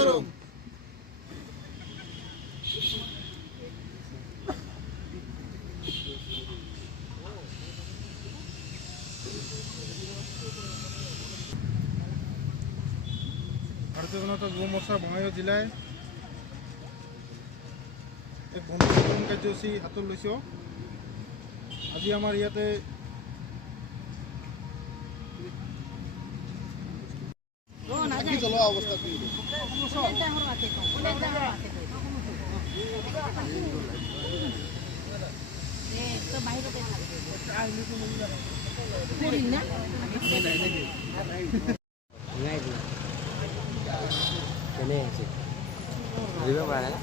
কৰো। ভাৰতীয় জনতা যুৱ মৰ্চা বঙাইগাঁও জিলায় এক বন্ধুত্বপূৰ্ণ কাৰ্যসূচী হাতত লৈছোঁ। আজি আমাৰ ইয়াতে কেনে আছে ধৰিব পৰা নাই